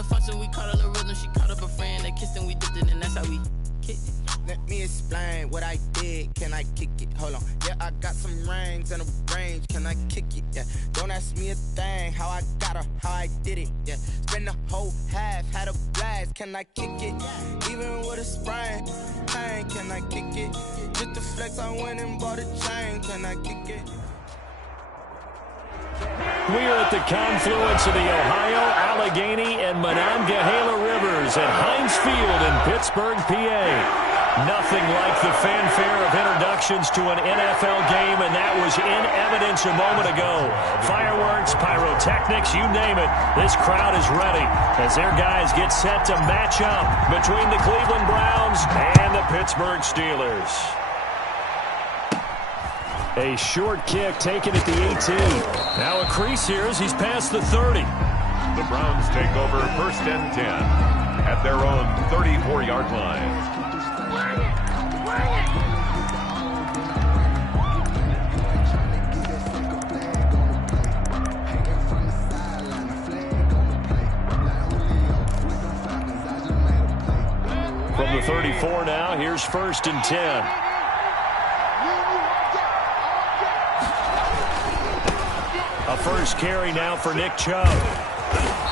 a function, we caught a little rhythm. She caught up a friend, they kissed and we dipped it, and that's how we kicked it. Let me explain what I did. Can I kick it? Hold on. Yeah, I got some rings and a range. Can I kick it? Yeah. Don't ask me a thing. How I got her, how I did it. Yeah. Spend the whole half, had a blast. Can I kick it? Even with a sprain, pain. Can I kick it? Just the flex, I went and bought a chain. Can I kick it? We are at the confluence of the Ohio, Allegheny, and Monongahela Rivers at Heinz Field in Pittsburgh, PA. Nothing like the fanfare of introductions to an NFL game, and that was in evidence a moment ago. Fireworks, pyrotechnics, you name it. This crowd is ready as their guys get set to match up between the Cleveland Browns and the Pittsburgh Steelers. A short kick taken at the 18. Now a crease here as he's past the 30. The Browns take over 1st and 10 at their own 34-yard line. From the 34 now, here's 1st and 10. A first carry now for Nick Chubb.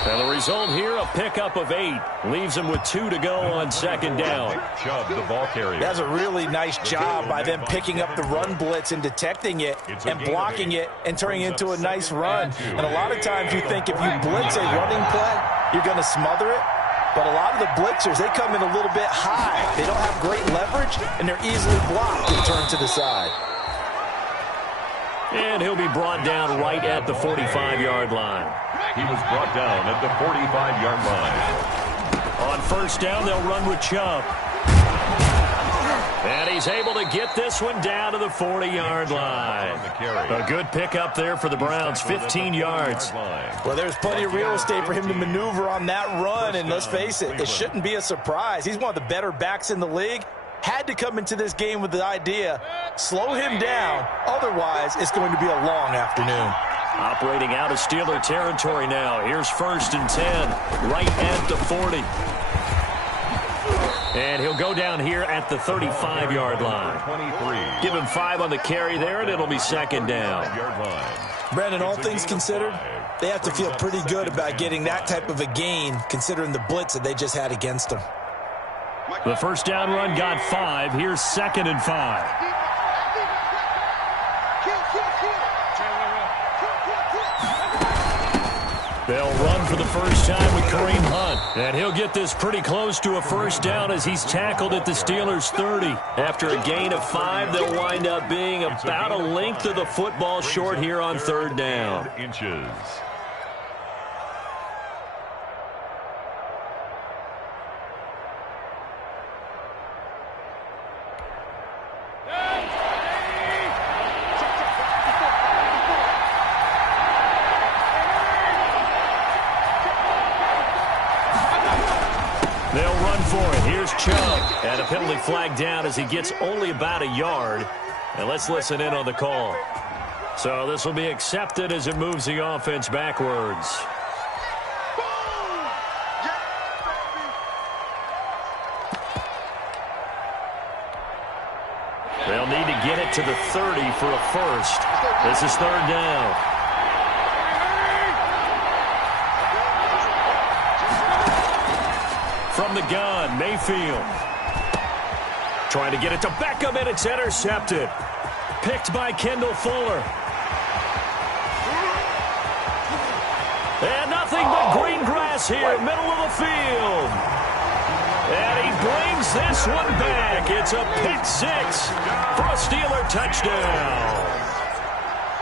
And the result here, a pickup of 8. Leaves him with 2 to go on 2nd down. Nick Chubb, the ball carrier. That's a really nice job by them picking up the run blitz and detecting it and blocking it and turning it into a nice run. And a lot of times you think if you blitz a running play, you're going to smother it. But a lot of the blitzers, they come in a little bit high. They don't have great leverage, and they're easily blocked and turned to the side. And he'll be brought down right at the 45-yard line. He was brought down at the 45-yard line. On 1st down, they'll run with Chubb. And he's able to get this one down to the 40-yard line. A good pickup there for the Browns, 15 yards. Well, there's plenty of real estate for him to maneuver on that run, and let's face it, it shouldn't be a surprise. He's one of the better backs in the league. Had to come into this game with the idea, slow him down, otherwise it's going to be a long afternoon. Operating out of Steeler territory now. Here's 1st and 10, right at the 40. And he'll go down here at the 35-yard line. Give him 5 on the carry there, and it'll be 2nd down. Brandon, all things considered, they have to feel pretty good about getting that type of a gain, considering the blitz that they just had against them. The 1st down run got 5. Here's 2nd and 5. They'll run for the first time with Kareem Hunt. And he'll get this pretty close to a 1st down as he's tackled at the Steelers' 30. After a gain of 5, they'll wind up being about a length of the football short here on 3rd down. They'll run for it. Here's Chubb. And a penalty flag down as he gets only about a yard. And let's listen in on the call. So this will be accepted as it moves the offense backwards. They'll need to get it to the 30 for a first. This is 3rd down. From the gun, Mayfield. Trying to get it to Beckham, and it's intercepted. Picked by Kendall Fuller. And nothing but green grass here, middle of the field. And he brings this one back. It's a pick 6 for a Steeler touchdown.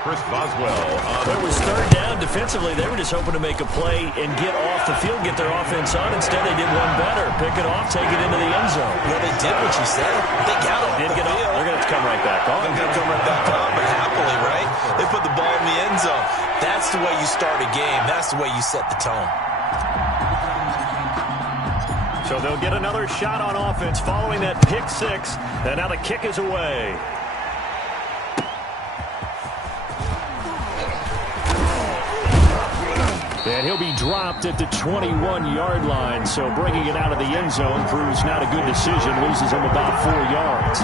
Chris Boswell. It was 3rd down. Defensively, they were just hoping to make a play and get off the field, get their offense on. Instead, they did one better. Pick it off, take it into the end zone. Well, they did what you said. They got off the field. They're going to have to come right back on. They're going to come right back on, but happily, right? They put the ball in the end zone. That's the way you start a game. That's the way you set the tone. So they'll get another shot on offense following that pick 6. And now the kick is away. And he'll be dropped at the 21-yard line. So bringing it out of the end zone proves not a good decision. Loses him about 4 yards.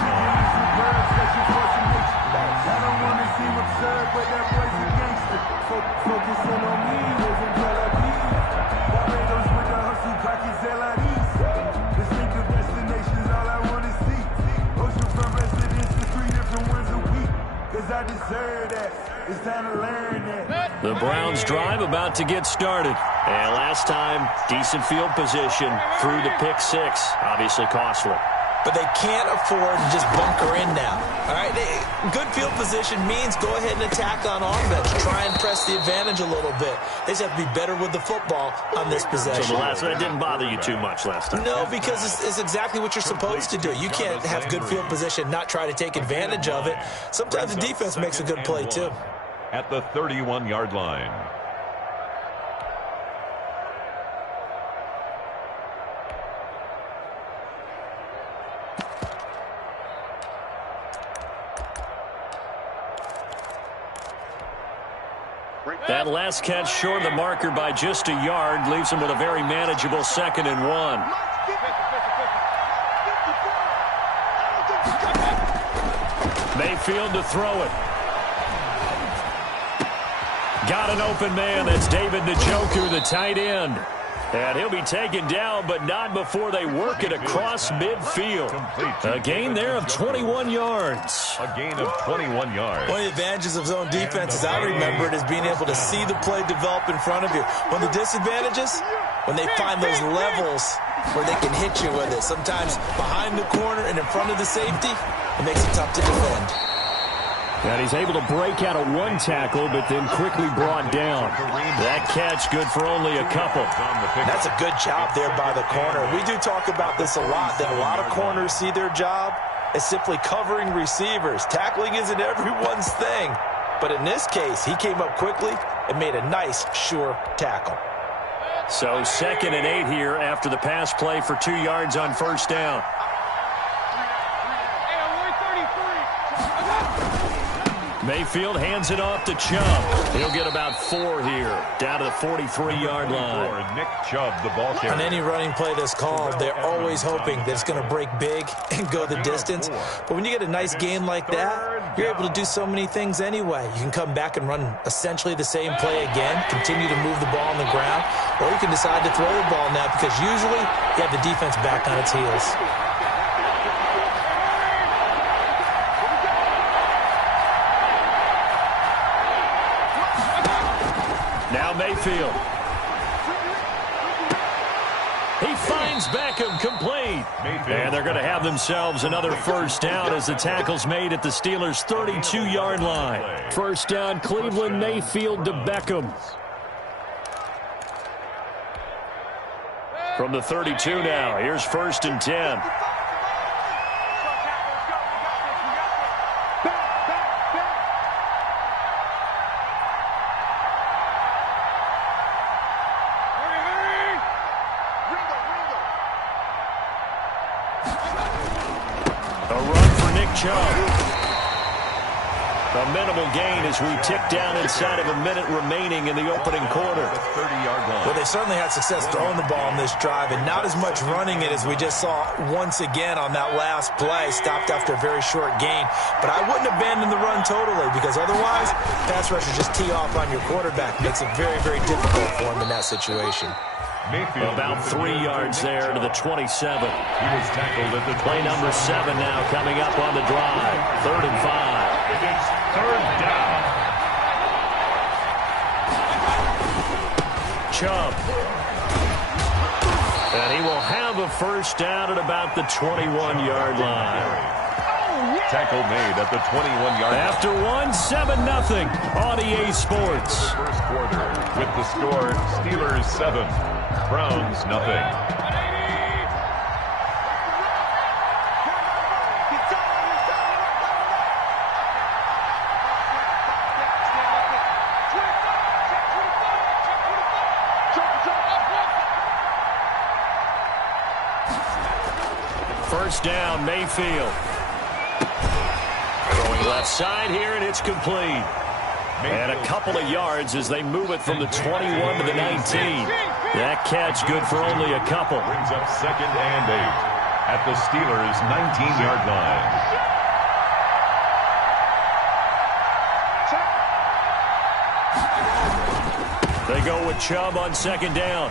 The Browns drive about to get started. And last time, decent field position through the pick six. Obviously costly. But they can't afford to just bunker in now. All right, good field position means go ahead and attack on offense. Try and press the advantage a little bit. They just have to be better with the football on this possession. So that didn't bother you too much last time? No, because it's exactly what you're supposed to do. You can't have good field position, not try to take advantage of it. Sometimes the defense makes a good play too. At the 31-yard line. That last catch short of the marker by just a yard leaves him with a very manageable 2nd and 1. Mayfield to throw it. Got an open man. That's David Njoku, the tight end. And he'll be taken down, but not before they work it across midfield. A gain there of 21 yards. A gain of 21 yards. One of the advantages of zone defense, as I remember it, is being able to see the play develop in front of you. One of the disadvantages, when they find those levels where they can hit you with it. Sometimes behind the corner and in front of the safety, it makes it tough to defend. And he's able to break out of one tackle, but then quickly brought down. That catch good for only a couple. That's a good job there by the corner. We do talk about this a lot, that a lot of corners see their job as simply covering receivers. Tackling isn't everyone's thing. But in this case, he came up quickly and made a nice, sure tackle. So 2nd and 8 here after the pass play for 2 yards on first down. Mayfield hands it off to Chubb. He'll get about 4 here, down to the 43-yard line. Nick Chubb, the ball carrier. On any running play that's called, they're always hoping that it's going to break big and go the distance. But when you get a nice game like that, you're able to do so many things anyway. You can come back and run essentially the same play again, continue to move the ball on the ground, or you can decide to throw the ball now because usually you have the defense back on its heels. Now Mayfield. He finds Beckham complete. And they're going to have themselves another first down as the tackle's made at the Steelers' 32-yard line. First down, Cleveland. Mayfield to Beckham. From the 32 now, here's 1st and 10. A minimal gain as we tick down inside of a minute remaining in the opening quarter. Well, they certainly had success throwing the ball on this drive and not as much running it as we just saw once again on that last play. Stopped after a very short gain. But I wouldn't abandon the run totally because otherwise, pass rushers just tee off on your quarterback. Makes it very, very difficult for him in that situation. Mayfield about 3 yards there to the 27. He was tackled at the play number 7 now coming up on the drive. 3rd and 5. It's 3rd down. Chubb. And he will have a first down at about the 21-yard line. Tackle made at the 21-yard line. After 7-0 on EA Sports. First quarter with the score Steelers 7, Browns 0. First down, Mayfield. Throwing left side here, and it's complete. And a couple of yards as they move it from the 21 to the 19. That catch good for only a couple. Brings up 2nd and 8 at the Steelers' 19-yard line. They go with Chubb on 2nd down.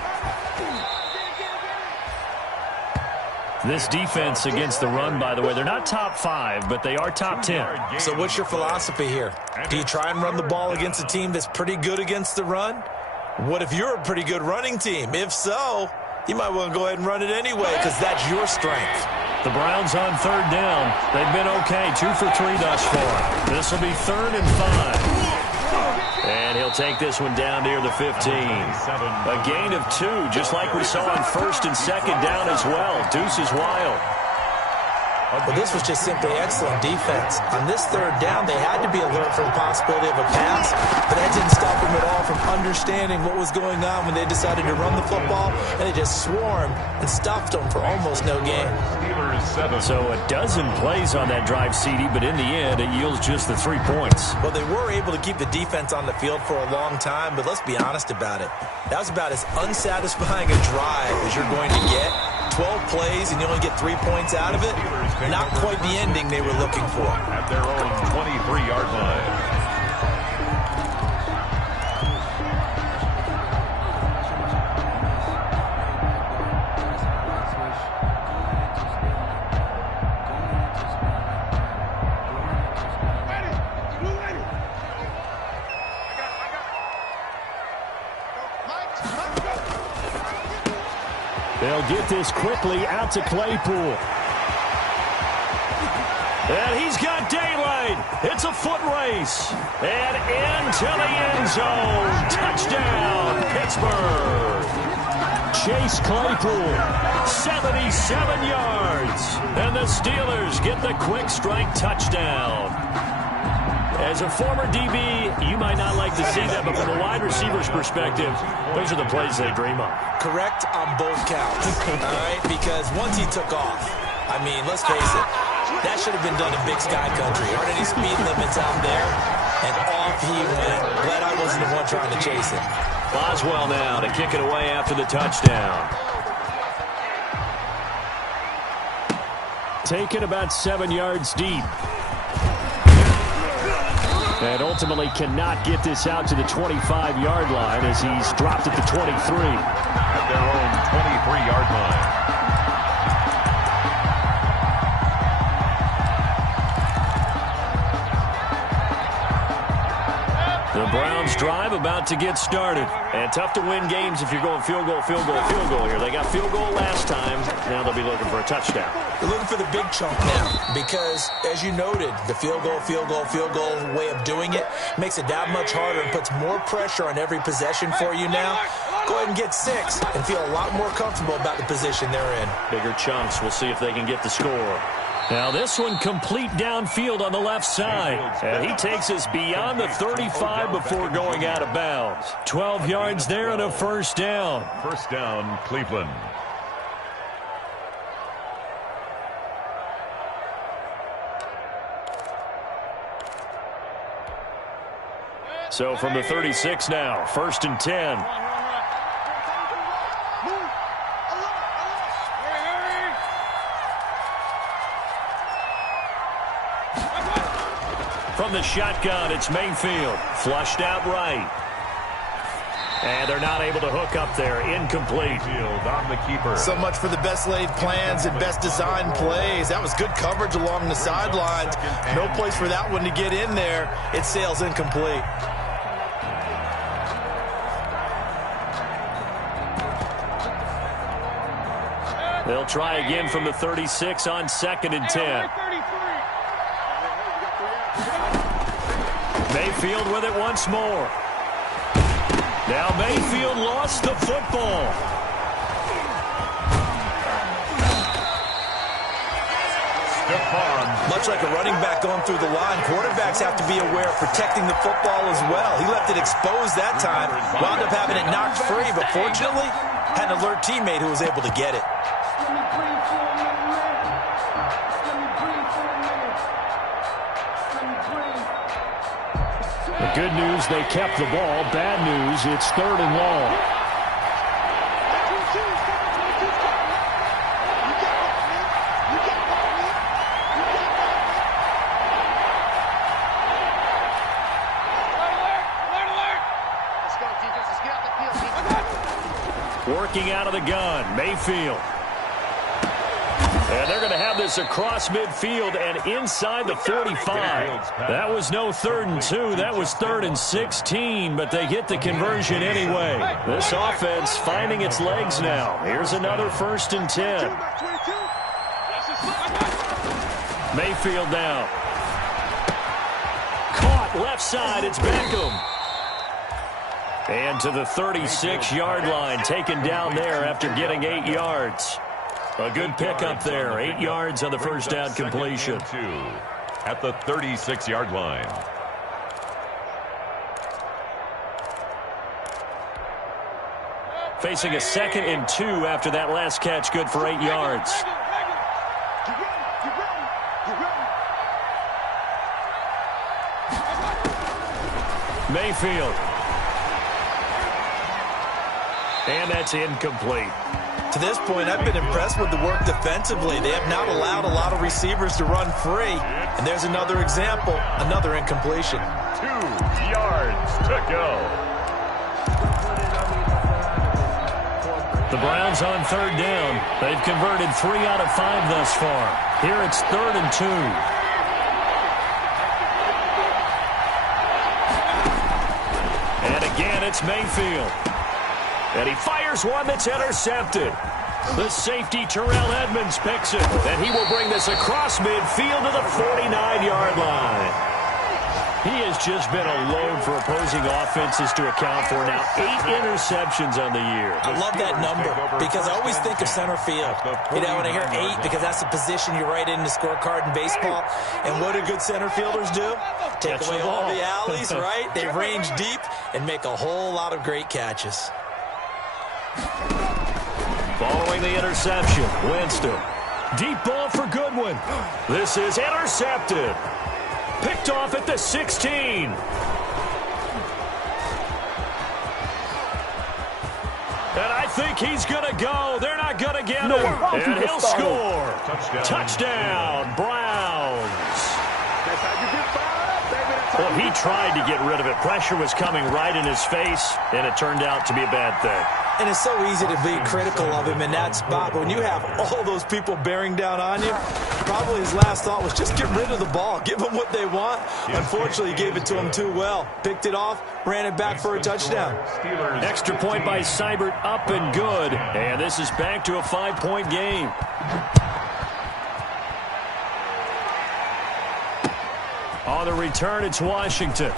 This defense against the run, by the way, they're not top 5, but they are top 10. So what's your philosophy here? Do you try and run the ball against a team that's pretty good against the run? What if you're a pretty good running team? If so, you might want to go ahead and run it anyway because that's your strength. The Browns on 3rd down. They've been okay, 2 for 3 thus far. This will be 3rd and 5. And he'll take this one down near the 15. A gain of 2, just like we saw on 1st and 2nd down as well. Deuce is wild. Well, this was just simply excellent defense. On this 3rd down, they had to be alert for the possibility of a pass, but that didn't stop them at all from understanding what was going on when they decided to run the football, and they just swarmed and stuffed them for almost no gain. So a dozen plays on that drive, CD, but in the end, it yields just the 3 points. Well, they were able to keep the defense on the field for a long time, but let's be honest about it. That was about as unsatisfying a drive as you're going to get. 12 plays and you only get 3 points out of it. Not quite the ending they were looking for. At their own 23-yard line. They'll get this quickly out to Claypool. And he's got daylight. It's a foot race. And into the end zone. Touchdown, Pittsburgh. Chase Claypool, 77 yards. And the Steelers get the quick strike touchdown. As a former DB, you might not like to see that, but from a wide receiver's perspective, those are the plays they dream of. Correct on both counts, all right? Because once he took off, I mean, let's face it, that should have been done in Big Sky Country. Aren't any speed limits out there? And off he went. Glad I wasn't the one trying to chase him. Boswell now to kick it away after the touchdown. Taken about 7 yards deep. And ultimately cannot get this out to the 25-yard line as he's dropped at the 23. At their own 23-yard line. The Browns drive about to get started. And tough to win games if you're going field goal, field goal, field goal here. They got field goal last time. Now they'll be looking for a touchdown. They're looking for the big chunk now because, as you noted, the field goal way of doing it makes it that much harder and puts more pressure on every possession for you now. Go ahead and get 6 and feel a lot more comfortable about the position they're in. Bigger chunks. We'll see if they can get the score. Now this one complete downfield on the left side. And he takes us beyond the 35 before going out of bounds. 12 yards there and a first down. First down, Cleveland. So from the 36 now, 1st and 10. From the shotgun, it's Mayfield. Flushed out right. And they're not able to hook up there. Incomplete. On the keeper. So much for the best laid plans and best designed plays. That was good coverage along the sidelines. No place for that one to get in there. It sails incomplete. They'll try again from the 36 on 2nd and 10. Mayfield with it once more. Now Mayfield lost the football. Much like a running back going through the line, quarterbacks have to be aware of protecting the football as well. He left it exposed that time, wound up having it knocked free, but fortunately had an alert teammate who was able to get it. The good news, they kept the ball. Bad news, it's 3rd and long. Working out of the gun, Mayfield. And they're going to have this across midfield and inside the 45. That was no 3rd and 2. That was 3rd and 16, but they get the conversion anyway. This offense finding its legs now. Here's another 1st and 10. Mayfield down. Caught left side. It's Beckham. And to the 36-yard line, taken down there after getting 8 yards. A good pickup there. 8 yards on the first down completion. At the 36-yard line. Facing a 2nd and 2 after that last catch. Good for 8 yards. Mayfield. And that's incomplete. To this point, I've been impressed with the work defensively. They have not allowed a lot of receivers to run free. And there's another example, another incompletion. 2 yards to go. The Browns on 3rd down. They've converted 3 out of 5 thus far. Here it's 3rd and 2. And again, it's Mayfield. And he fires one that's intercepted. The safety, Terrell Edmonds, picks it. And he will bring this across midfield to the 49-yard line. He has just been a load for opposing offenses to account for now. 8 interceptions on the year. I love that number because I always think of center field. You know, when I hear 8, because that's the position you write in the scorecard in baseball. And what do good center fielders do? Take away all the alleys, right? They range deep and make a whole lot of great catches. Following the interception, Winston. Deep ball for Goodwin. This is intercepted. Picked off at the 16. And I think he's going to go. They're not going to get him. And he'll score. Touchdown, Browns. Well, he tried to get rid of it. Pressure was coming right in his face, and it turned out to be a bad thing. And it's so easy to be critical of him in that spot. When you have all those people bearing down on you, probably his last thought was just get rid of the ball. Give them what they want. Unfortunately, he gave it to them too well. Picked it off, ran it back for a touchdown. Extra point by Seibert, up and good. And this is back to a 5-point game. On the return, it's Washington.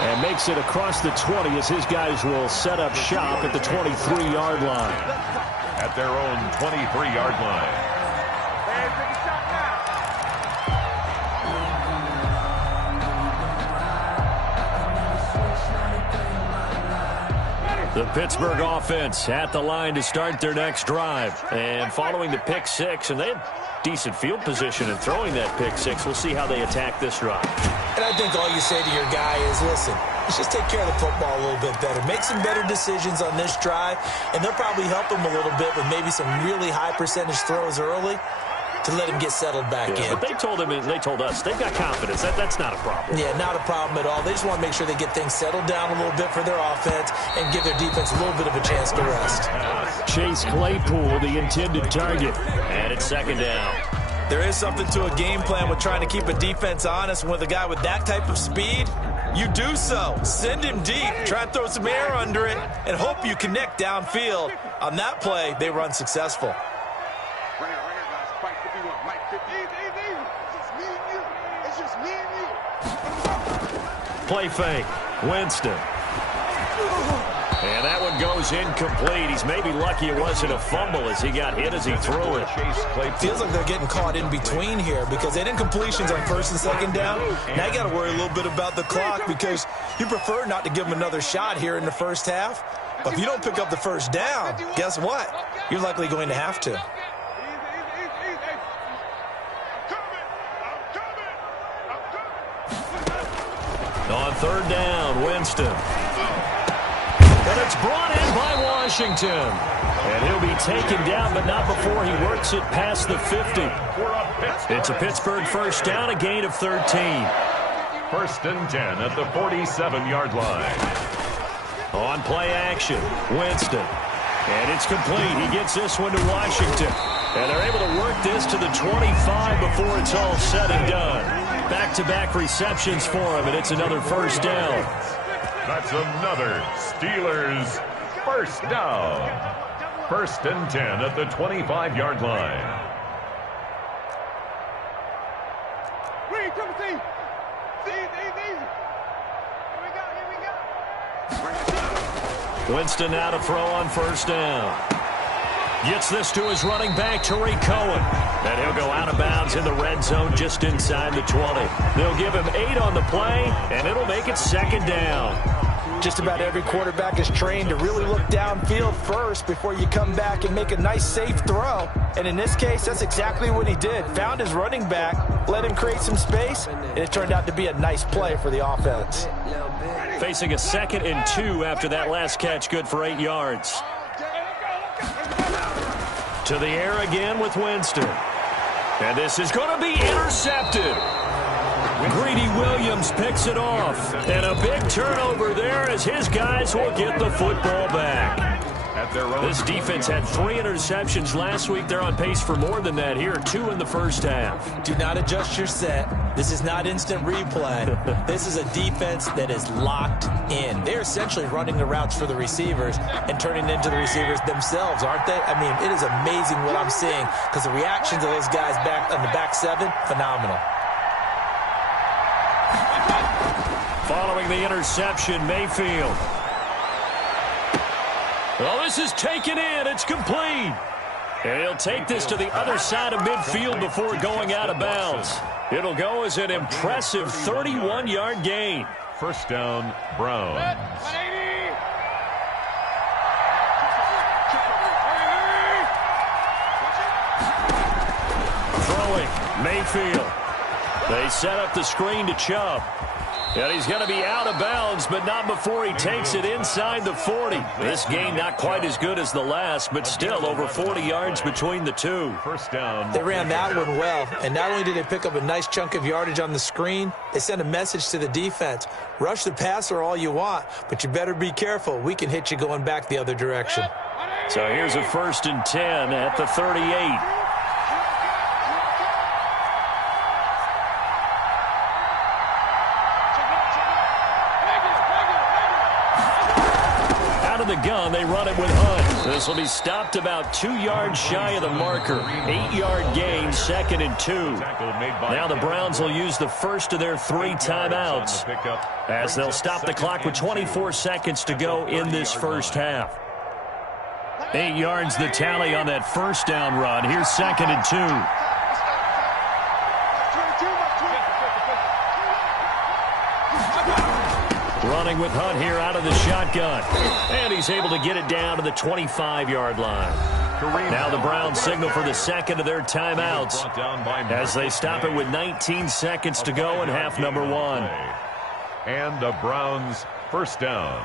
And makes it across the 20 as his guys will set up shop at the 23-yard line. At their own 23-yard line. The Pittsburgh offense at the line to start their next drive. And following the pick 6, and they had decent field position in throwing that pick 6. We'll see how they attack this drive. And I think all you say to your guy is, listen, let's just take care of the football a little bit better. Make some better decisions on this drive, and they'll probably help him a little bit with maybe some really high percentage throws early to let him get settled back in. But they told him, and they told us, they've got confidence. That's not a problem. Yeah, not a problem at all. They just want to make sure they get things settled down a little bit for their offense and give their defense a little bit of a chance to rest. Chase Claypool, the intended target, and it's 2nd down. There is something to a game plan with trying to keep a defense honest. With a guy with that type of speed, you do so. Send him deep, try and throw some air under it, and hope you connect downfield. On that play, they were unsuccessful. Play fake, Winston. And that one goes incomplete. He's maybe lucky it wasn't a fumble as he got hit as he threw it. Feels like they're getting caught in between here because they did incompletions on 1st and 2nd down. Now you got to worry a little bit about the clock because you prefer not to give them another shot here in the first half. But if you don't pick up the first down, guess what? You're likely going to have to. Third down, Winston. And it's brought in by Washington. And he'll be taken down, but not before he works it past the 50. It's a Pittsburgh first down, a gain of 13. First and 10 at the 47-yard line. On play action, Winston. And it's complete. He gets this one to Washington. And they're able to work this to the 25 before it's all said and done. Back-to-back receptions for him, and it's another first down. That's another Steelers first down. First and 10 at the 25-yard line. Winston now to throw on first down. Gets this to his running back, Tariq Cohen. And he'll go out of bounds in the red zone just inside the 20. They'll give him 8 on the play, and it'll make it second down. Just about every quarterback is trained to really look downfield first before you come back and make a nice, safe throw. And in this case, that's exactly what he did. Found his running back, let him create some space, and it turned out to be a nice play for the offense. Facing a 2nd and 2 after that last catch, good for 8 yards. To the air again with Winston. And this is going to be intercepted. Greedy Williams picks it off. And a big turnover there as his guys will get the football back. This defense had 3 interceptions last week. They're on pace for more than that here. 2 in the first half. Do not adjust your set. This is not instant replay. This is a defense that is locked in. They're essentially running the routes for the receivers and turning into the receivers themselves, aren't they? I mean, it is amazing what I'm seeing because the reactions of those guys back on the back 7, phenomenal. Following the interception, Mayfield. Well, this is taken in. It's complete. And he'll take this to the other side of midfield before going out of bounds. It'll go as an impressive 31-yard gain. First down, Browns. Throwing, Mayfield. They set up the screen to Chubb. And he's going to be out of bounds, but not before he takes it inside the 40. This game not quite as good as the last, but still over 40 yards between the two. First down. They ran that one well, and not only did they pick up a nice chunk of yardage on the screen, they sent a message to the defense. Rush the passer all you want, but you better be careful. We can hit you going back the other direction. So here's a 1st and 10 at the 38. The gun, they run it with Hunt. This will be stopped about 2 yards shy of the marker. 8-yard gain, 2nd and 2. Now the Browns will use the first of their 3 timeouts as they'll stop the clock with 24 seconds to go in this first half. 8 yards the tally on that first down run. Here's 2nd and 2. Running with Hunt here out of the shotgun. And he's able to get it down to the 25-yard line. Now the Browns signal for the second of their timeouts as they stop it with 19 seconds to go in half number 1. And the Browns first down.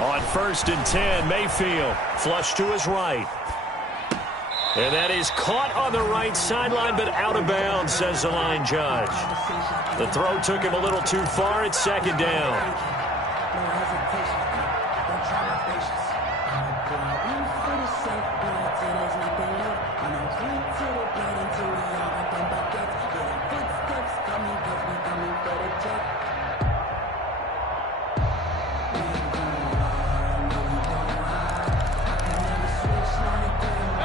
On 1st and 10, Mayfield flush to his right. And that is caught on the right sideline, but out of bounds, says the line judge. The throw took him a little too far. It's 2nd down.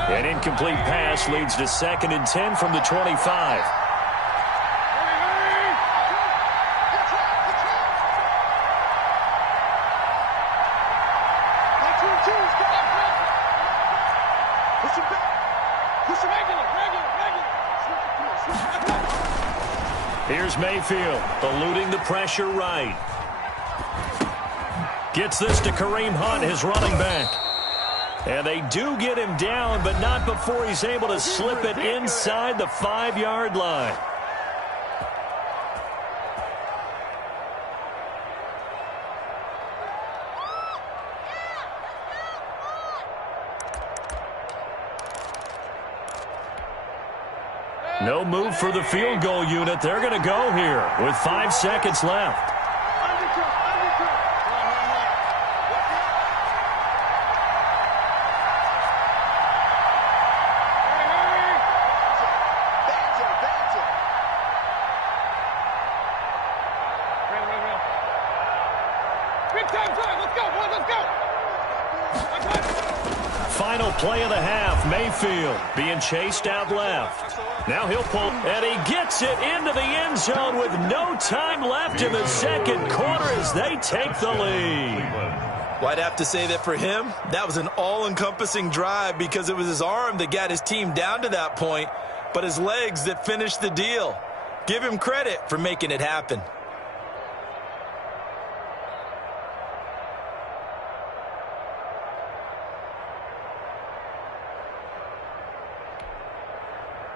An incomplete pass leads to 2nd and 10 from the 25. Here's Mayfield, eluding the pressure right. Gets this to Kareem Hunt, his running back. And they do get him down, but not before he's able to slip it inside the 5-yard line. No move for the field goal unit. They're going to go here with 5 seconds left. Final play of the half. Mayfield being chased out left. Now he'll pull, and he gets it into the end zone with no time left in the second quarter as they take the lead. Well, I'd have to say that for him, that was an all-encompassing drive because it was his arm that got his team down to that point, but his legs that finished the deal. Give him credit for making it happen.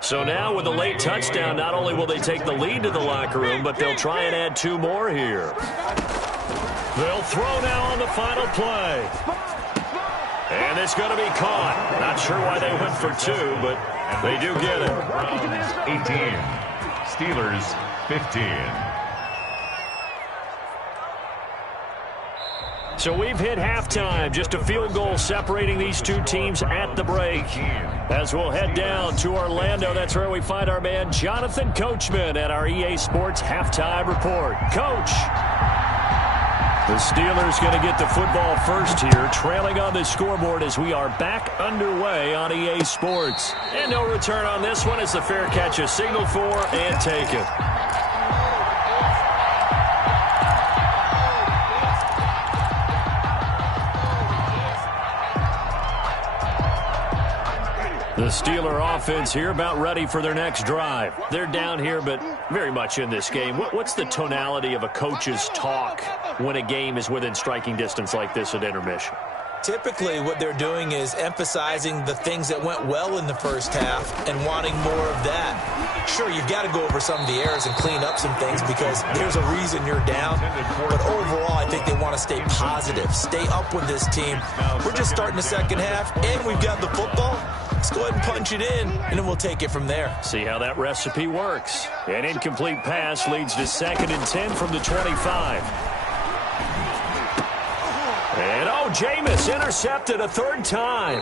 So now with a late touchdown, not only will they take the lead to the locker room, but they'll try and add 2 more here. They'll throw now on the final play. And it's going to be caught. Not sure why they went for 2, but they do get it. Browns 18, Steelers 15. So we've hit halftime, just a field goal separating these two teams at the break. As we'll head down to Orlando, that's where we find our man Jonathan Coachman at our EA Sports Halftime Report. Coach, the Steelers going to get the football first here, trailing on the scoreboard as we are back underway on EA Sports. And no return on this one as the fair catch is signaled for and taken. The Steeler offense here about ready for their next drive. They're down here, but very much in this game. What's the tonality of a coach's talk when a game is within striking distance like this at intermission? Typically, what they're doing is emphasizing the things that went well in the first half and wanting more of that. Sure, you've got to go over some of the errors and clean up some things because there's a reason you're down. But overall, I think they want to stay positive, stay up with this team. We're just starting the second half, and we've got the football. Let's go ahead and punch it in, and then we'll take it from there. See how that recipe works. An incomplete pass leads to 2nd and 10 from the 25. And, Jameis intercepted a 3rd time.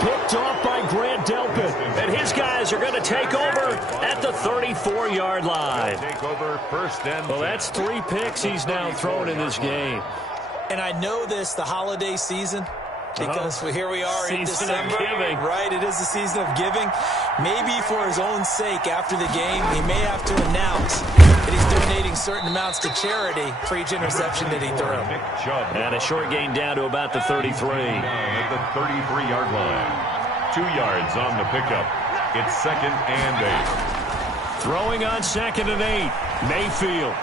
Picked off by Grant Delpit. And his guys are going to take over at the 34-yard line. Well, that's 3 picks he's now thrown in this game. And I know this, the holiday season, because here we are in December, right? It is the season of giving. Maybe for his own sake after the game, he may have to announce that he's donating certain amounts to charity for each interception that he threw. And a short gain down to about the 33. At the 33-yard line. 2 yards on the pickup. It's 2nd and 8. Throwing on 2nd and 8. Mayfield.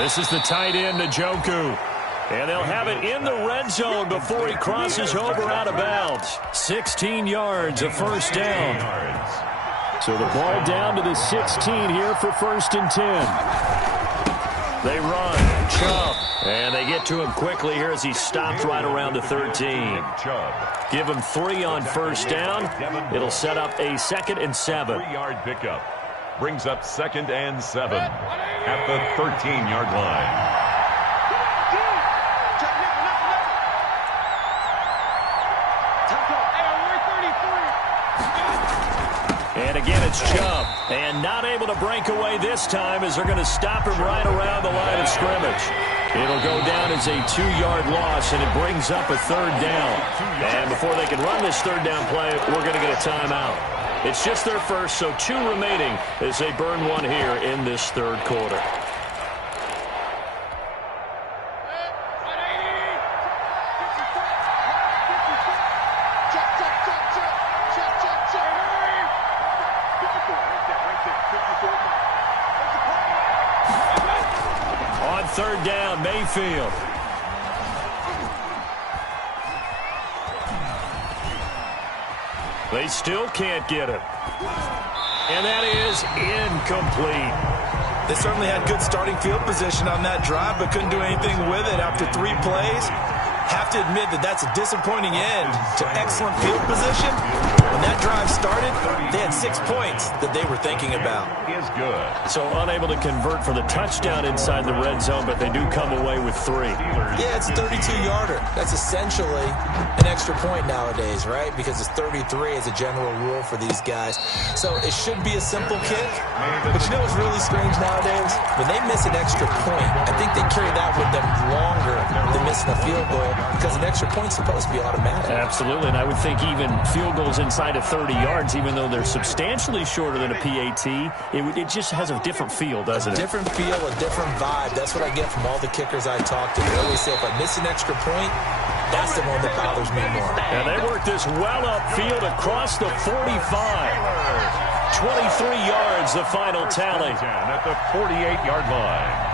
This is the tight end, Njoku. And they'll have it in the red zone before he crosses over out of bounds. 16 yards, a first down. So the ball down to the 16 here for 1st and 10. They run, Chubb, and they get to him quickly here as he stopped right around the 13. Give him 3 on first down. It'll set up a 2nd and 7. 3-yard pickup. Brings up 2nd and 7 at the 13-yard line. And again, it's Chubb. And not able to break away this time as they're going to stop him right around the line of scrimmage. It'll go down as a 2-yard loss, and it brings up a 3rd down. And before they can run this 3rd down play, we're going to get a timeout. It's just their first, so 2 remaining as they burn 1 here in this 3rd quarter. third down, Mayfield. They still can't get it. And that is incomplete. They certainly had good starting field position on that drive, but couldn't do anything with it after 3 plays. Have to admit that that's a disappointing end to excellent field position. When that drive started, they had 6 points that they were thinking about. Is good. So unable to convert for the touchdown inside the red zone, but they do come away with 3. Yeah, it's a 32-yarder. That's essentially an extra point nowadays, right? Because it's 33 as a general rule for these guys. So it should be a simple kick. But you know what's really strange nowadays? When they miss an extra point, I think they carry that with them longer than missing a field goal, because an extra point's supposed to be automatic. Absolutely, and I would think even field goals inside of 30 yards, even though they're substantially shorter than a PAT, it just has a different feel, doesn't it? Different feel, a different vibe. That's what I get from all the kickers I talk to. They always say if I miss an extra point, that's the one that bothers me more. And they work this well upfield across the 45. 23 yards, the final tally. At the 48-yard line.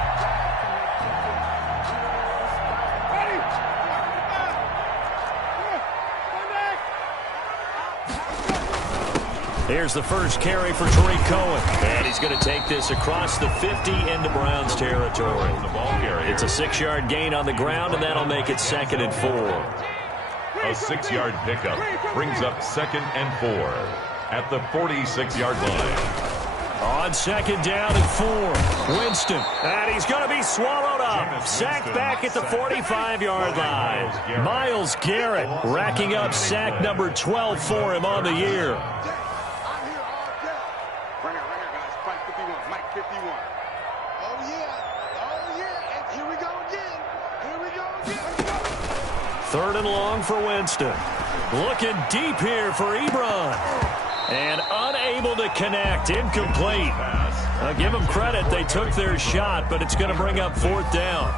Here's the first carry for Tariq Cohen. And he's going to take this across the 50 into Browns territory. It's a 6-yard gain on the ground, and that'll make it 2nd and 4. A 6-yard pickup brings up 2nd and 4 at the 46-yard line. On 2nd down and 4, Winston. And he's going to be swallowed up. Sacked back at the 45-yard line. Myles Garrett racking up sack number 12 for him on the year. Third and long for Winston. Looking deep here for Ebron. And unable to connect. Incomplete. Give them credit. They took their shot, but it's going to bring up 4th down.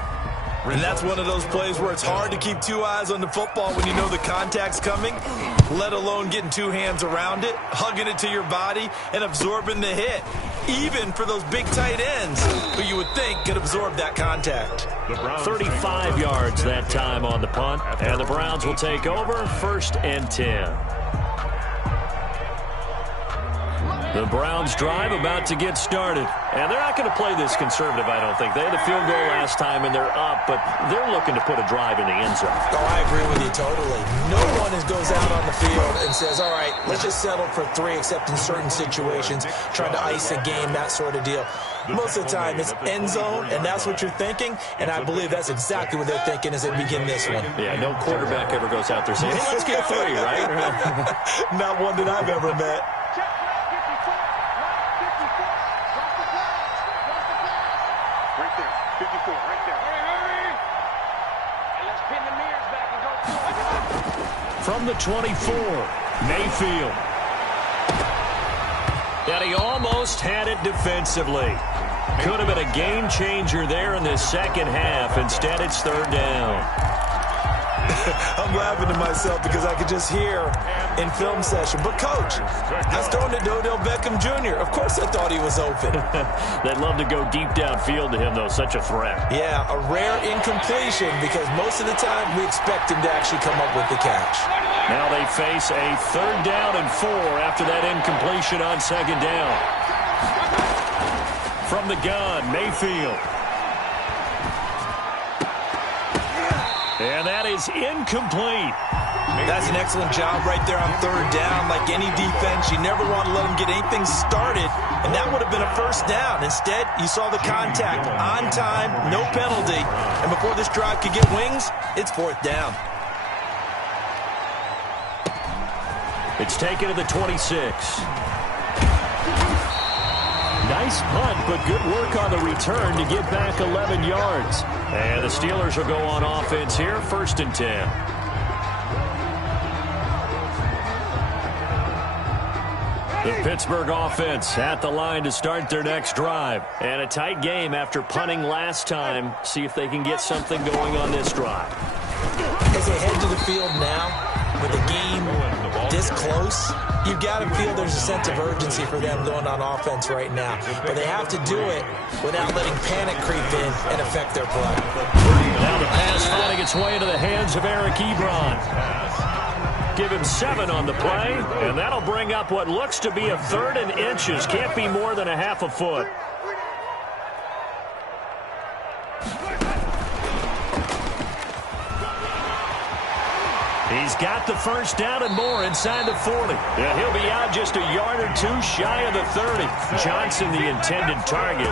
And that's one of those plays where it's hard to keep 2 eyes on the football when you know the contact's coming, let alone getting 2 hands around it, hugging it to your body, and absorbing the hit, even for those big tight ends who you would think could absorb that contact. 35 yards that time on the punt, and the Browns will take over 1st and 10. The Browns drive about to get started. And they're not going to play this conservative, I don't think. They had a field goal last time, and they're up, but they're looking to put a drive in the end zone. Oh, I agree with you totally. No one goes out on the field and says, all right, let's just settle for 3, except in certain situations, trying to ice a game, that sort of deal. Most of the time, it's end zone, and that's what you're thinking, and I believe that's exactly what they're thinking as they begin this one. Yeah, no quarterback ever goes out there saying, hey, let's get 3, right? Not one that I've ever met. From the 24, Mayfield. And he almost had it defensively. Could have been a game changer there in the second half. Instead, it's 3rd down. I'm laughing to myself because I could just hear in film session, but coach, I was throwing to Odell Beckham Jr. Of course I thought he was open. They'd love to go deep downfield to him, though. Such a threat. Yeah, a rare incompletion because most of the time we expect him to actually come up with the catch. Now they face a 3rd down and 4 after that incompletion on 2nd down. From the gun, Mayfield. And that is incomplete. That's an excellent job right there on 3rd down. Like any defense, you never want to let them get anything started, and that would have been a 1st down. Instead, you saw the contact on time, no penalty, and before this drive could get wings, it's 4th down. It's taken to the 26. Nice punt, but good work on the return to get back 11 yards. And the Steelers will go on offense here, 1st and 10. The Pittsburgh offense at the line to start their next drive. And a tight game after punting last time. See if they can get something going on this drive. As they head to the field now, with a game this close, you've got to feel there's a sense of urgency for them going on offense right now. But they have to do it without letting panic creep in and affect their play. Now the pass finding its way into the hands of Eric Ebron. Give him 7 on the play, and that'll bring up what looks to be a 3rd and inches. Can't be more than a half a foot. He's got the first down and more inside the 40. Yeah, he'll be out just a yard or 2 shy of the 30. Johnson, the intended target.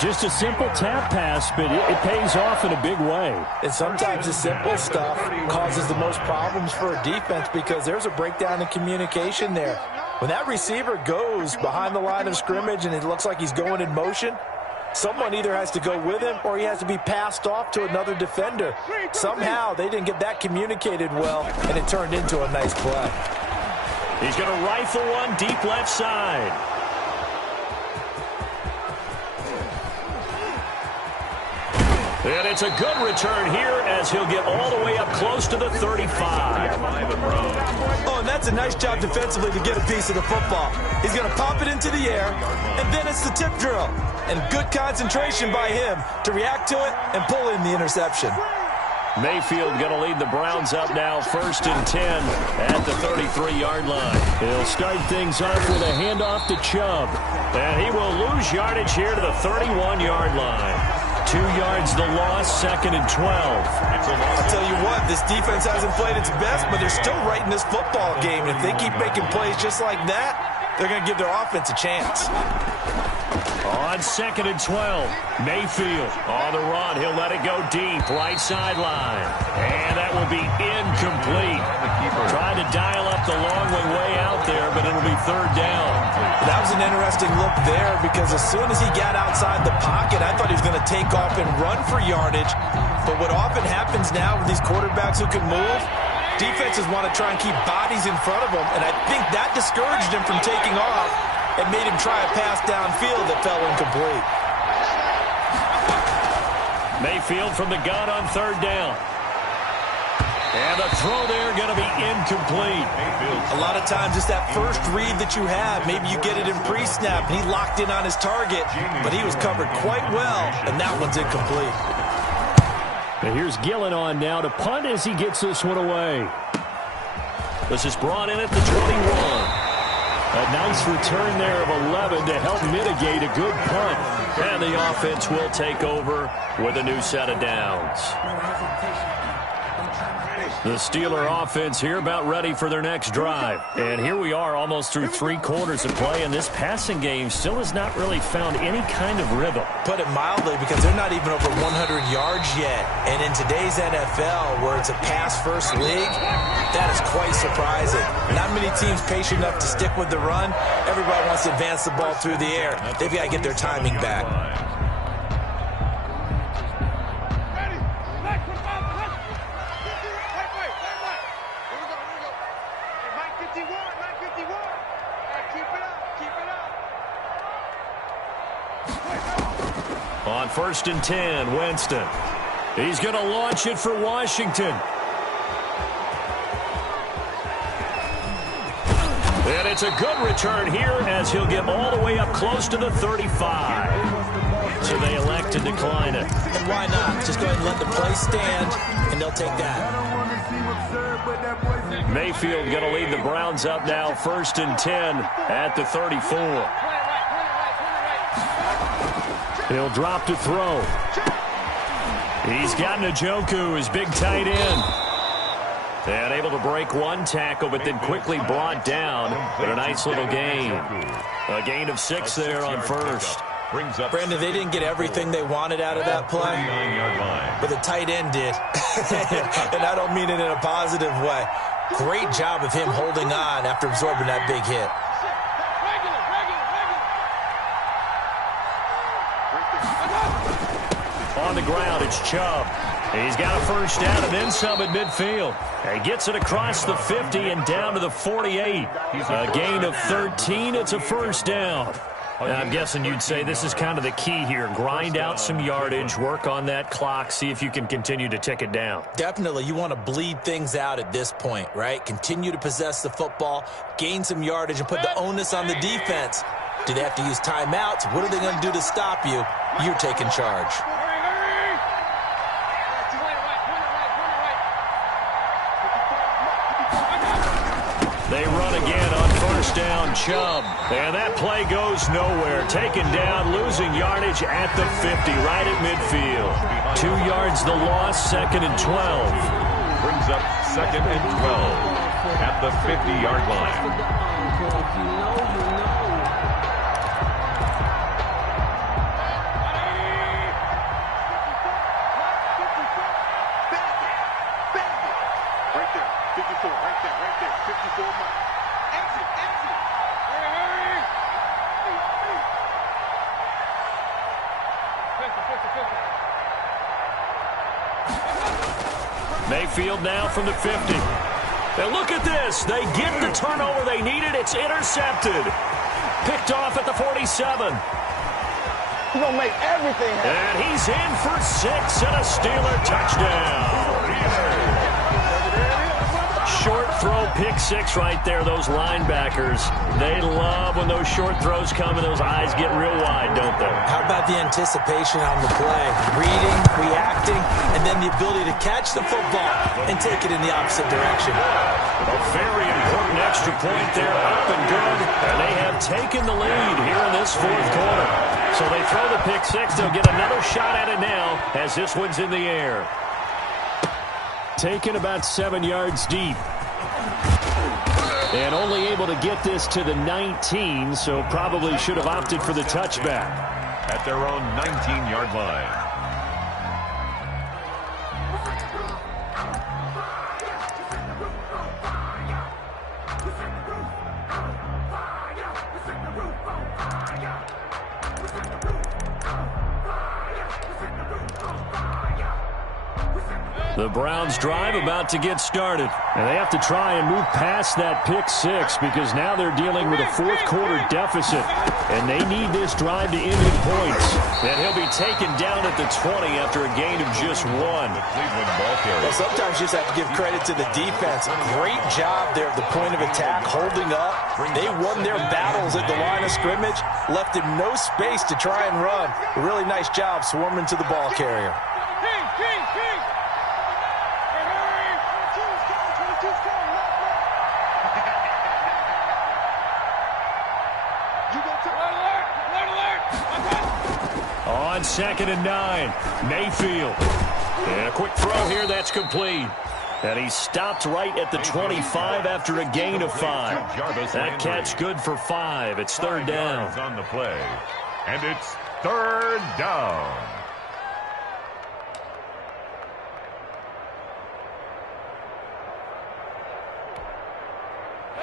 Just a simple tap pass, but it pays off in a big way. And sometimes the simple stuff causes the most problems for a defense because there's a breakdown in communication there. When that receiver goes behind the line of scrimmage and it looks like he's going in motion, someone either has to go with him or he has to be passed off to another defender. Somehow they didn't get that communicated well, and it turned into a nice play. He's going to rifle one deep left side. And it's a good return here as he'll get all the way up close to the 35. Oh, and that's a nice job defensively to get a piece of the football. He's going to pop it into the air, and then it's the tip drill. And good concentration by him to react to it and pull in the interception. Mayfield going to lead the Browns up now, 1st and 10 at the 33-yard line. He'll start things off with a handoff to Chubb. And he will lose yardage here to the 31-yard line. 2 yards the loss, 2nd and 12. I'll tell you what, this defense hasn't played its best, but they're still right in this football game. And if they keep making plays just like that, they're going to give their offense a chance. On 2nd and 12, Mayfield on the run. He'll let it go deep, right sideline. And that will be incomplete. Trying to dial up the long way out there, but it'll be 3rd down. That was an interesting look there because as soon as he got outside the pocket, I thought he was going to take off and run for yardage. But what often happens now with these quarterbacks who can move, defenses want to try and keep bodies in front of them, and I think that discouraged him from taking off and made him try a pass downfield that fell incomplete. Mayfield from the gun on 3rd down. And the throw there going to be incomplete. A lot of times it's that first read that you have. Maybe you get it in pre-snap, and he locked in on his target, but he was covered quite well, and that one's incomplete. And here's Gillen on now to punt as he gets this one away. This is brought in at the 21. A nice return there of 11 to help mitigate a good punt. And the offense will take over with a new set of downs. The Steeler offense here about ready for their next drive. And here we are almost through 3 quarters of play, and this passing game still has not really found any kind of rhythm. Put it mildly, because they're not even over 100 yards yet. And in today's NFL, where it's a pass-first league, that is quite surprising. Not many teams patient enough to stick with the run. Everybody wants to advance the ball through the air. They've got to get their timing back. On 1st and 10, Winston. He's going to launch it for Washington. And it's a good return here as he'll get all the way up close to the 35. So they elect to decline it. And why not? Just go ahead and let the play stand, and they'll take that. Mayfield going to lead the Browns up now, 1st and 10 at the 34. He'll drop to throw. He's got Njoku, his big tight end. And able to break one tackle, but then quickly brought down. But a nice little gain. A gain of 6 there on 1st. Brandon, they didn't get everything they wanted out of that play, but the tight end did. And I don't mean it in a positive way. Great job of him holding on after absorbing that big hit. On the ground, it's Chubb. He's got a first down and then some at midfield. He gets it across the 50 and down to the 48. A gain of 13. It's a first down. I'm guessing you'd say this is kind of the key here. Grind out some yardage, work on that clock, see if you can continue to tick it down. Definitely. You want to bleed things out at this point, right? Continue to possess the football, gain some yardage, and put the onus on the defense. Do they have to use timeouts? What are they going to do to stop you? You're taking charge. They run again on first down, Chubb. And that play goes nowhere. Taken down, losing yardage at the 50, right at midfield. 2 yards the loss, 2nd and 12. Brings up 2nd and 12 at the 50-yard line. Mayfield now from the 50. And look at this. They get the turnover they needed. It's intercepted. Picked off at the 47. He's going to make everything happen. And he's in for 6 and a Steeler touchdown. Short throw, pick 6 right there, those linebackers. They love when those short throws come and those eyes get real wide, don't they? How about the anticipation on the play? Reading, reacting, and then the ability to catch the football and take it in the opposite direction. A very important extra point there, up and good. And they have taken the lead here in this 4th quarter. So they throw the pick 6. They'll get another shot at it now as this one's in the air. Taken about 7 yards deep. And only able to get this to the 19, so probably should have opted for the touchback. At their own 19-yard line. The Browns drive about to get started. And they have to try and move past that pick 6 because now they're dealing with a 4th quarter deficit. And they need this drive to end in points. And he'll be taken down at the 20 after a gain of just 1. Well, sometimes you just have to give credit to the defense. Great job there at the point of attack, holding up. They won their battles at the line of scrimmage, left him no space to try and run. A really nice job swarming to the ball carrier. On 2nd and 9, Mayfield. And a quick throw here, that's complete. And he stopped right at the 25 after a gain of 5. That catch good for 5. It's 3rd down. On the play. And it's 3rd down.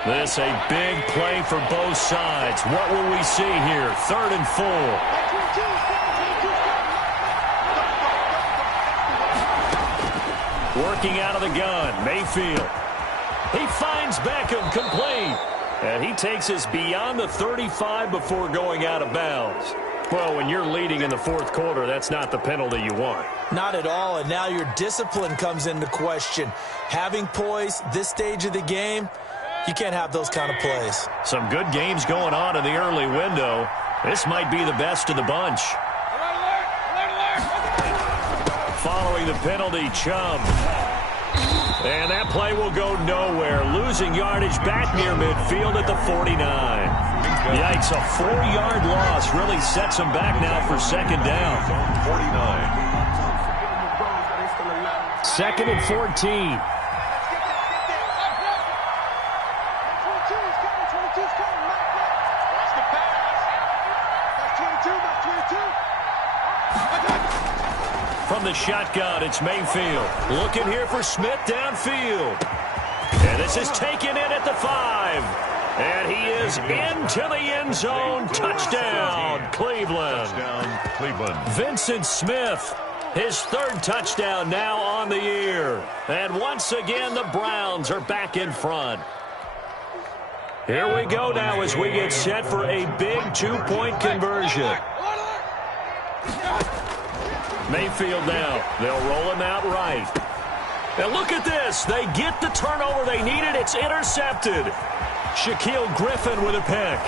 This a big play for both sides. What will we see here? 3rd and 4. Working out of the gun, Mayfield. He finds Beckham, complete. And he takes us beyond the 35 before going out of bounds. Well, when you're leading in the 4th quarter, that's not the penalty you want. Not at all, and now your discipline comes into question. Having poise this stage of the game, you can't have those kind of plays. Some good games going on in the early window. This might be the best of the bunch. Following the penalty, Chubb. And that play will go nowhere. Losing yardage back near midfield at the 49. Yikes, a 4-yard loss really sets them back now for 2nd down. 49. 2nd and 14. From the shotgun, it's Mayfield. Looking here for Smith downfield. And this is taken in at the 5. And he is into the end zone. Touchdown, Cleveland. Touchdown, Cleveland. Vincent Smith, his 3rd touchdown now on the year. And once again, the Browns are back in front. Here we go now as we get set for a big two-point conversion. Mayfield now. They'll roll him out right. And look at this. They get the turnover they needed. It's intercepted. Shaquille Griffin with a pick.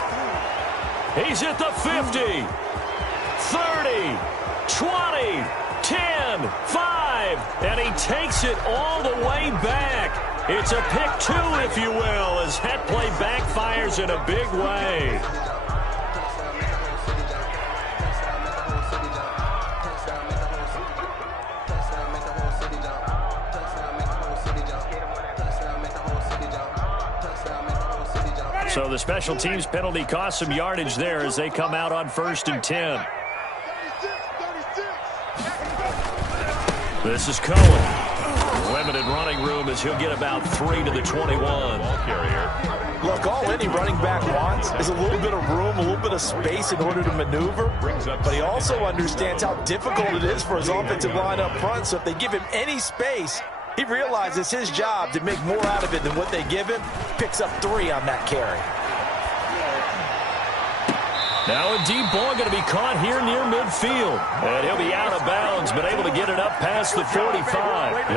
He's at the 50, 30, 20, 10, 5, and he takes it all the way back. It's a pick two, if you will, as that play backfires in a big way. So the special teams penalty cost some yardage there as they come out on 1st and 10. This is Cohen. Limited running room as he'll get about 3 to the 21. Look, all any running back wants is a little bit of room, a little bit of space in order to maneuver. But he also understands how difficult it is for his offensive line up front. So if they give him any space, he realizes his job to make more out of it than what they give him. Picks up 3 on that carry. Now a deep ball going to be caught here near midfield. And he'll be out of bounds, but able to get it up past the 45.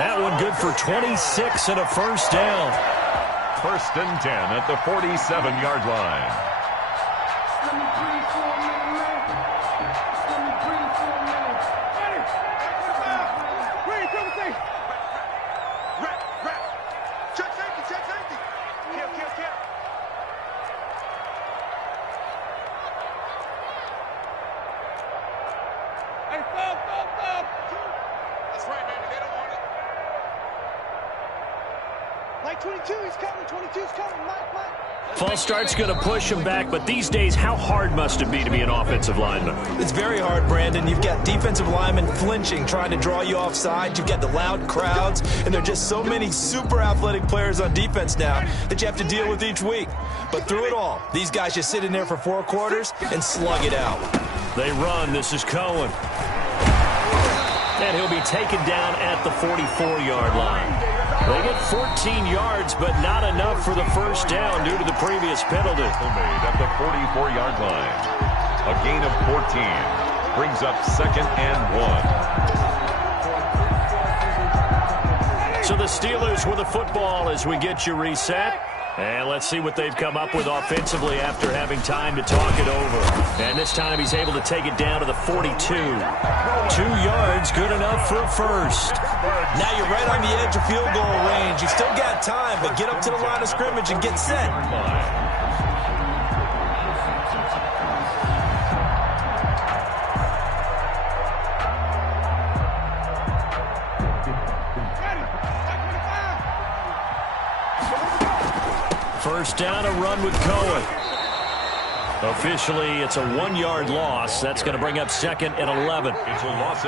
That one good for 26 and a first down. 1st and 10 at the 47-yard line. False start's going to push him back, but these days, how hard must it be to be an offensive lineman? It's very hard, Brandon. You've got defensive linemen flinching, trying to draw you offside. You've got the loud crowds, and there are just so many super athletic players on defense now that you have to deal with each week. But through it all, these guys just sit in there for 4 quarters and slug it out. They run. This is Cohen. And he'll be taken down at the 44-yard line. They get 14 yards, but not enough for the first down due to the previous penalty. Made at the 44-yard line. A gain of 14 brings up 2nd and 1. So the Steelers with the football as we get you reset. And let's see what they've come up with offensively after having time to talk it over. And this time he's able to take it down to the 42. 2 yards, good enough for a first. Now you're right on the edge of field goal range. You still got time, but get up to the line of scrimmage and get set. First down, a run with Cohen. Officially, it's a 1-yard loss. That's going to bring up 2nd and 11.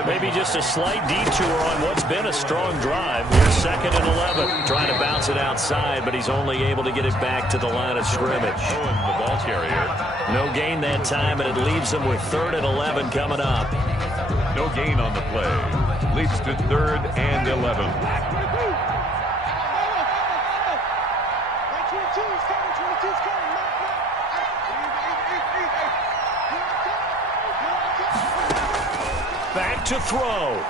Maybe just a slight detour on what's been a strong drive. Here's 2nd and 11. Trying to bounce it outside, but he's only able to get it back to the line of scrimmage. Cohen, the ball carrier. No gain that time, and it leaves him with 3rd and 11 coming up. No gain on the play. Leads to 3rd and 11. Back to throw.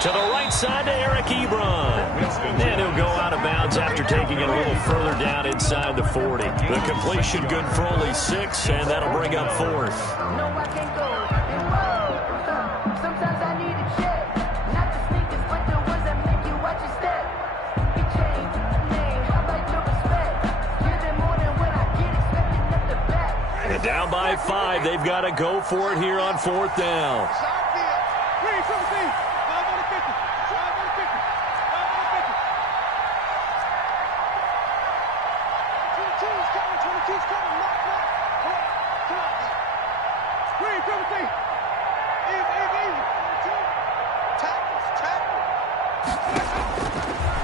To the right side to Eric Ebron. And he'll go out of bounds after taking it a little further down inside the 40. The completion good for only 6, and that'll bring up 4th. And down by 5, they've got to go for it here on 4th down.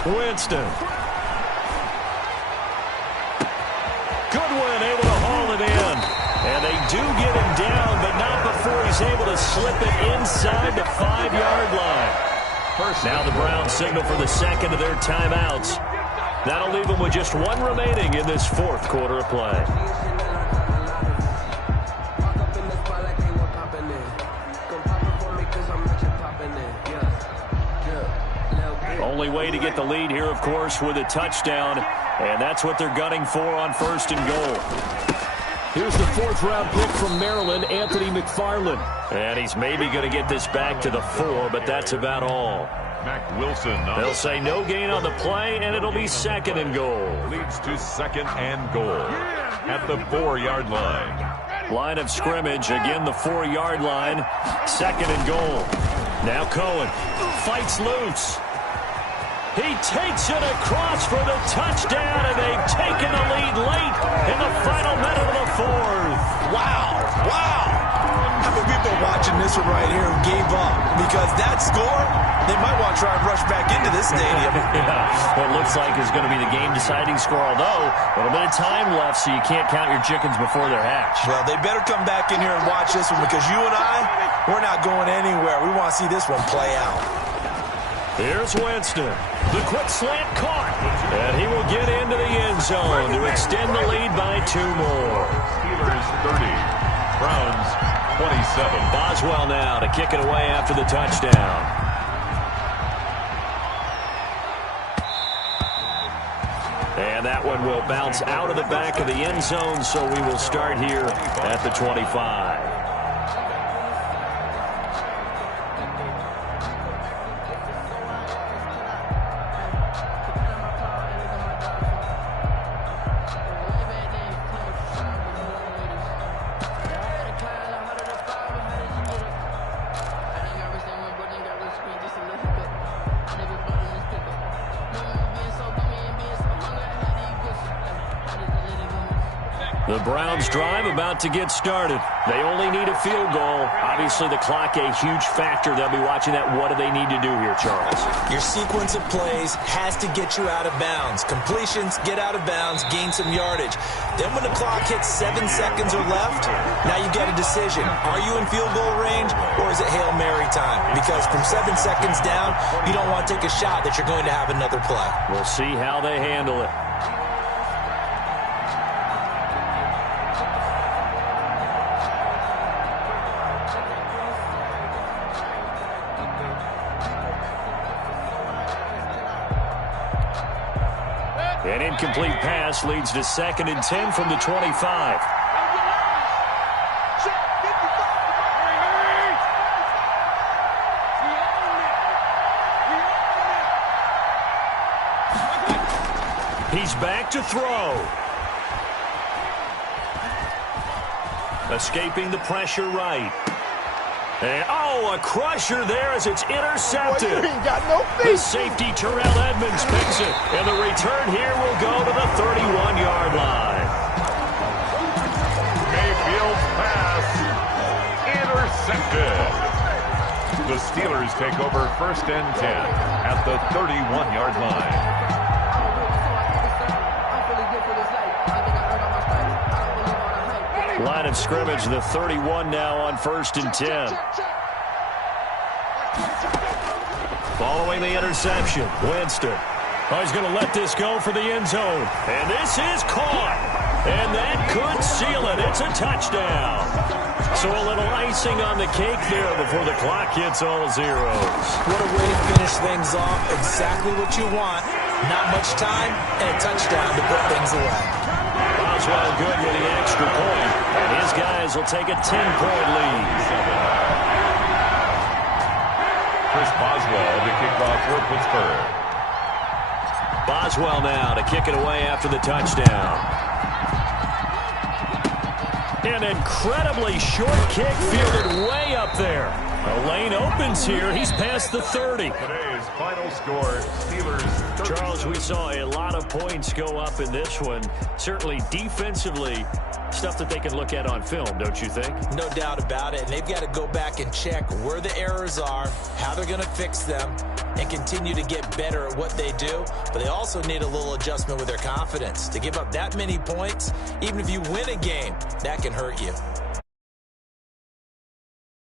Winston. Goodwin able to haul it in. And they do get him down, but not before he's able to slip it inside the 5-yard line. Now the Browns signal for the 2nd of their timeouts. That'll leave them with just one remaining in this fourth quarter of play. Only way to get the lead here, of course, with a touchdown, and that's what they're gunning for on 1st and goal. Here's the 4th-round pick from Maryland, Anthony McFarland. And he's maybe going to get this back to the 4, but that's about all. Mac Wilson. They'll say no gain on the play, and it'll be 2nd and goal. Leads to 2nd and goal at the 4-yard line. Line of scrimmage, again the 4-yard line, 2nd and goal. Now Cohen fights loose. He takes it across for the touchdown, and they've taken the lead late in the final minute of the 4th. Wow, wow. How many people are watching this one right here who gave up? Because that score, they might want to try and rush back into this stadium. Yeah, what looks like is going to be the game-deciding score, although a little bit of time left, so you can't count your chickens before they're hatched. Well, they better come back in here and watch this one, because you and I, we're not going anywhere. We want to see this one play out. Here's Winston. The quick slant caught. And he will get into the end zone to extend the lead by 2 more. Steelers 30. Browns 27. Boswell now to kick it away after the touchdown. And that one will bounce out of the back of the end zone, so we will start here at the 25. The Browns drive about to get started. They only need a field goal. Obviously, the clock a huge factor. They'll be watching that. What do they need to do here, Charles? Your sequence of plays has to get you out of bounds. Completions, get out of bounds, gain some yardage. Then when the clock hits 7 seconds or left, now you get a decision. Are you in field goal range, or is it Hail Mary time? Because from 7 seconds down, you don't want to take a shot that you're going to have another play. We'll see how they handle it. An incomplete pass leads to 2nd and 10 from the 25. He's back to throw. Escaping the pressure right. And, a crusher there as it's intercepted. Boy, you ain't got no feet. The safety, Terrell Edmonds, picks it. And the return here will go to the 31-yard line. Mayfield's pass intercepted. The Steelers take over 1st and 10 at the 31-yard line. Line of scrimmage, the 31 now on 1st and 10. Following the interception, Winston. He's going to let this go for the end zone. And this is caught. And that could seal it. It's a touchdown. So a little icing on the cake there before the clock hits all zeros. What a way to finish things off. Exactly what you want. Not much time and a touchdown to put things away. Boswell good with the extra point. And his guys will take a 10-point lead. Chris Boswell to kick off for Pittsburgh. Boswell now to kick it away after the touchdown. An incredibly short kick fielded way up there. A lane opens here. He's past the 30. Today's final score, Steelers 30. Charles, we saw a lot of points go up in this one. Certainly defensively, stuff that they can look at on film, don't you think? No doubt about it. And they've got to go back and check where the errors are, how they're going to fix them, and continue to get better at what they do. But they also need a little adjustment with their confidence. To give up that many points, even if you win a game, that can hurt you.